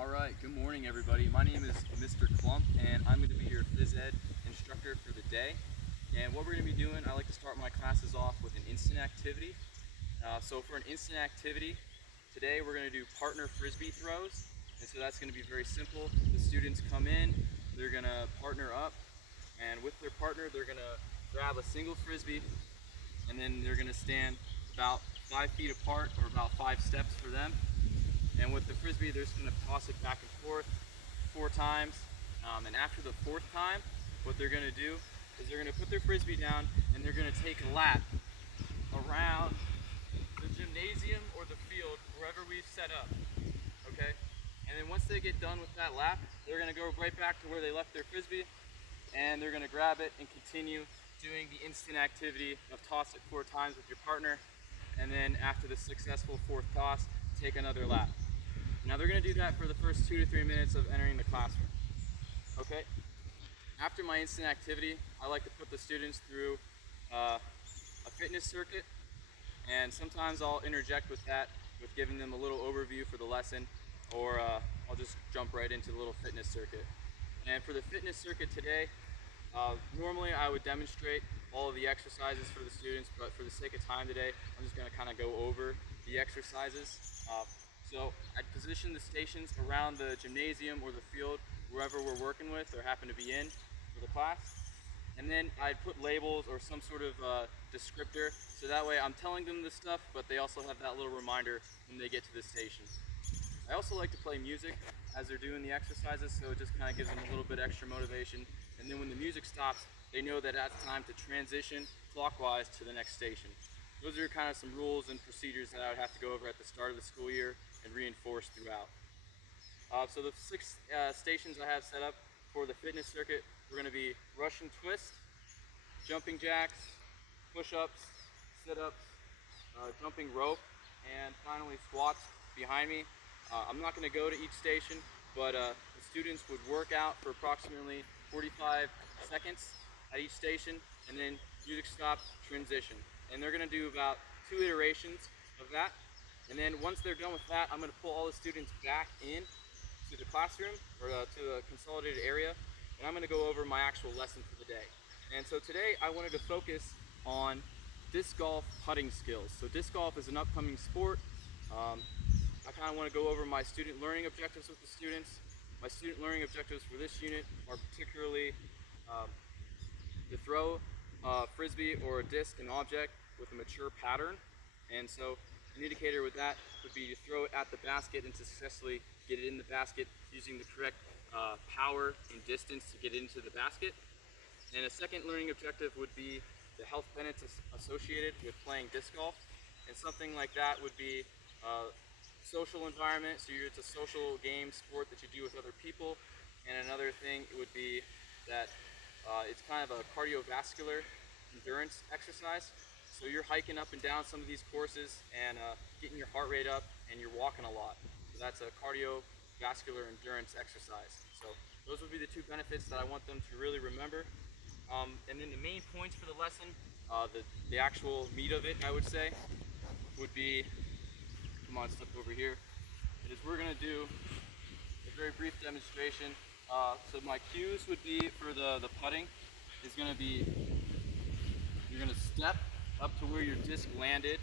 All right, good morning everybody. My name is Mr. Clump and I'm going to be your phys ed instructor for the day. And what we're going to be doing, I like to start my classes off with an instant activity. So for an instant activity, today we're going to do partner frisbee throws. And so that's going to be very simple. The students come in, they're going to partner up, and with their partner they're going to grab a single frisbee, and then they're going to stand about 5 feet apart, or about 5 steps for them. And with the frisbee, they're just going to toss it back and forth 4 times. And after the 4th time, what they're going to do is they're going to put their frisbee down and they're going to take a lap around the gymnasium or the field, wherever we've set up. Okay? And then once they get done with that lap, they're going to go right back to where they left their frisbee, and they're going to grab it and continue doing the instant activity of toss it 4 times with your partner. And then after the successful 4th toss, take another lap. Now they're going to do that for the first 2 to 3 minutes of entering the classroom. Okay? After my instant activity, I like to put the students through a fitness circuit, and sometimes I'll interject with that with giving them a little overview for the lesson, or I'll just jump right into the little fitness circuit. And for the fitness circuit today, normally I would demonstrate all of the exercises for the students, but for the sake of time today, I'm just going to kind of go over the exercises. So I'd position the stations around the gymnasium or the field, wherever we're working with or happen to be in for the class. And then I'd put labels or some sort of descriptor, so that way I'm telling them this stuff, but they also have that little reminder when they get to the station. I also like to play music as they're doing the exercises, so it just kind of gives them a little bit extra motivation. And then when the music stops, they know that it's time to transition clockwise to the next station. Those are kind of some rules and procedures that I would have to go over at the start of the school year and reinforce throughout. So the 6 stations I have set up for the fitness circuit, we're going to be Russian twist, jumping jacks, push-ups, sit-ups, jumping rope, and finally squats behind me. I'm not going to go to each station, but the students would work out for approximately 45 seconds at each station, and then music stop, transition. And they're going to do about 2 iterations of that. And then once they're done with that, I'm going to pull all the students back in to the classroom, or to the consolidated area, and I'm going to go over my actual lesson for the day. And so today I wanted to focus on disc golf putting skills. So disc golf is an upcoming sport. I kind of want to go over my student learning objectives with the students. My student learning objectives for this unit are particularly to throw a frisbee or a disc, an object, with a mature pattern. And so an indicator with that would be to throw it at the basket and to successfully get it in the basket using the correct power and distance to get into the basket. And a second learning objective would be the health benefits associated with playing disc golf. And something like that would be social environment, so it's a social game sport that you do with other people. And another thing would be that it's kind of a cardiovascular endurance exercise. So you're hiking up and down some of these courses and getting your heart rate up, and you're walking a lot. So that's a cardiovascular endurance exercise. So those would be the 2 benefits that I want them to really remember. And then the main points for the lesson, the actual meat of it, I would say, would be, come on, step over here, is we're going to do a very brief demonstration. So my cues would be for the putting is going to be, you're going to step up to where your disc landed,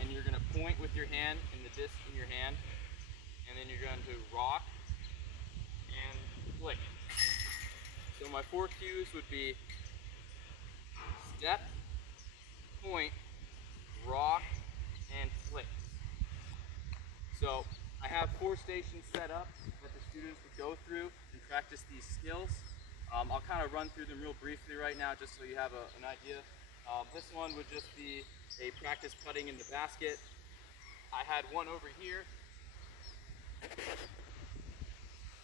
and you're going to point with your hand and the disc in your hand, and then you're going to rock and flick. So my 4 cues would be step, point, rock, and flick. So I have 4 stations set up that the students would go through and practice these skills. I'll kind of run through them real briefly right now just so you have an idea. This one would just be a practice putting in the basket. I had one over here.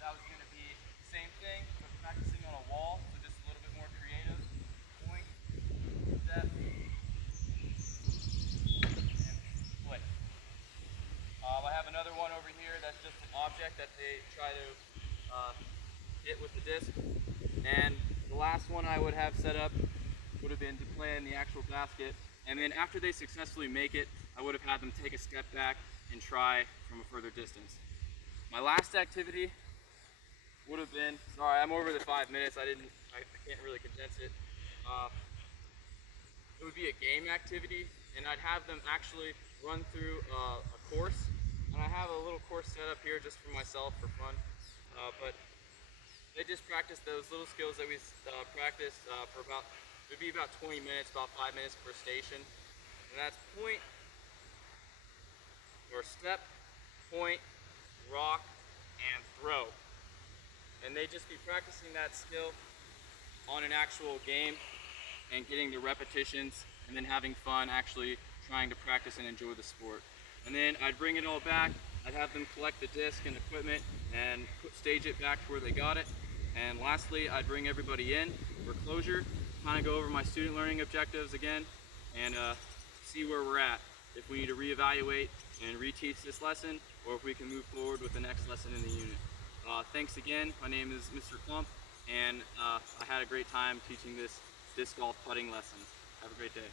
That was going to be the same thing, but practicing on a wall, so just a little bit more creative. Point, step, and flick. I have another one over here that's just an object that they try to hit with the disc. And the last one I would have set up would have been to play in the actual basket. And then after they successfully make it, I would have had them take a step back and try from a further distance. My last activity would have been, sorry, I'm over the 5 minutes. I can't really condense it. It would be a game activity, and I'd have them actually run through a course. And I have a little course set up here just for myself for fun. But they just practice those little skills that we practiced for about, it would be about 20 minutes, about 5 minutes per station. And that's point, or step, point, rock, and throw. And they just be practicing that skill on an actual game and getting the repetitions and then having fun actually trying to practice and enjoy the sport. And then I'd bring it all back, I'd have them collect the disc and equipment and stage it back to where they got it. And lastly, I'd bring everybody in for closure, kind of go over my student learning objectives again and see where we're at. If we need to reevaluate and reteach this lesson, or if we can move forward with the next lesson in the unit. Thanks again. My name is Mr. Klump, and I had a great time teaching this disc golf putting lesson. Have a great day.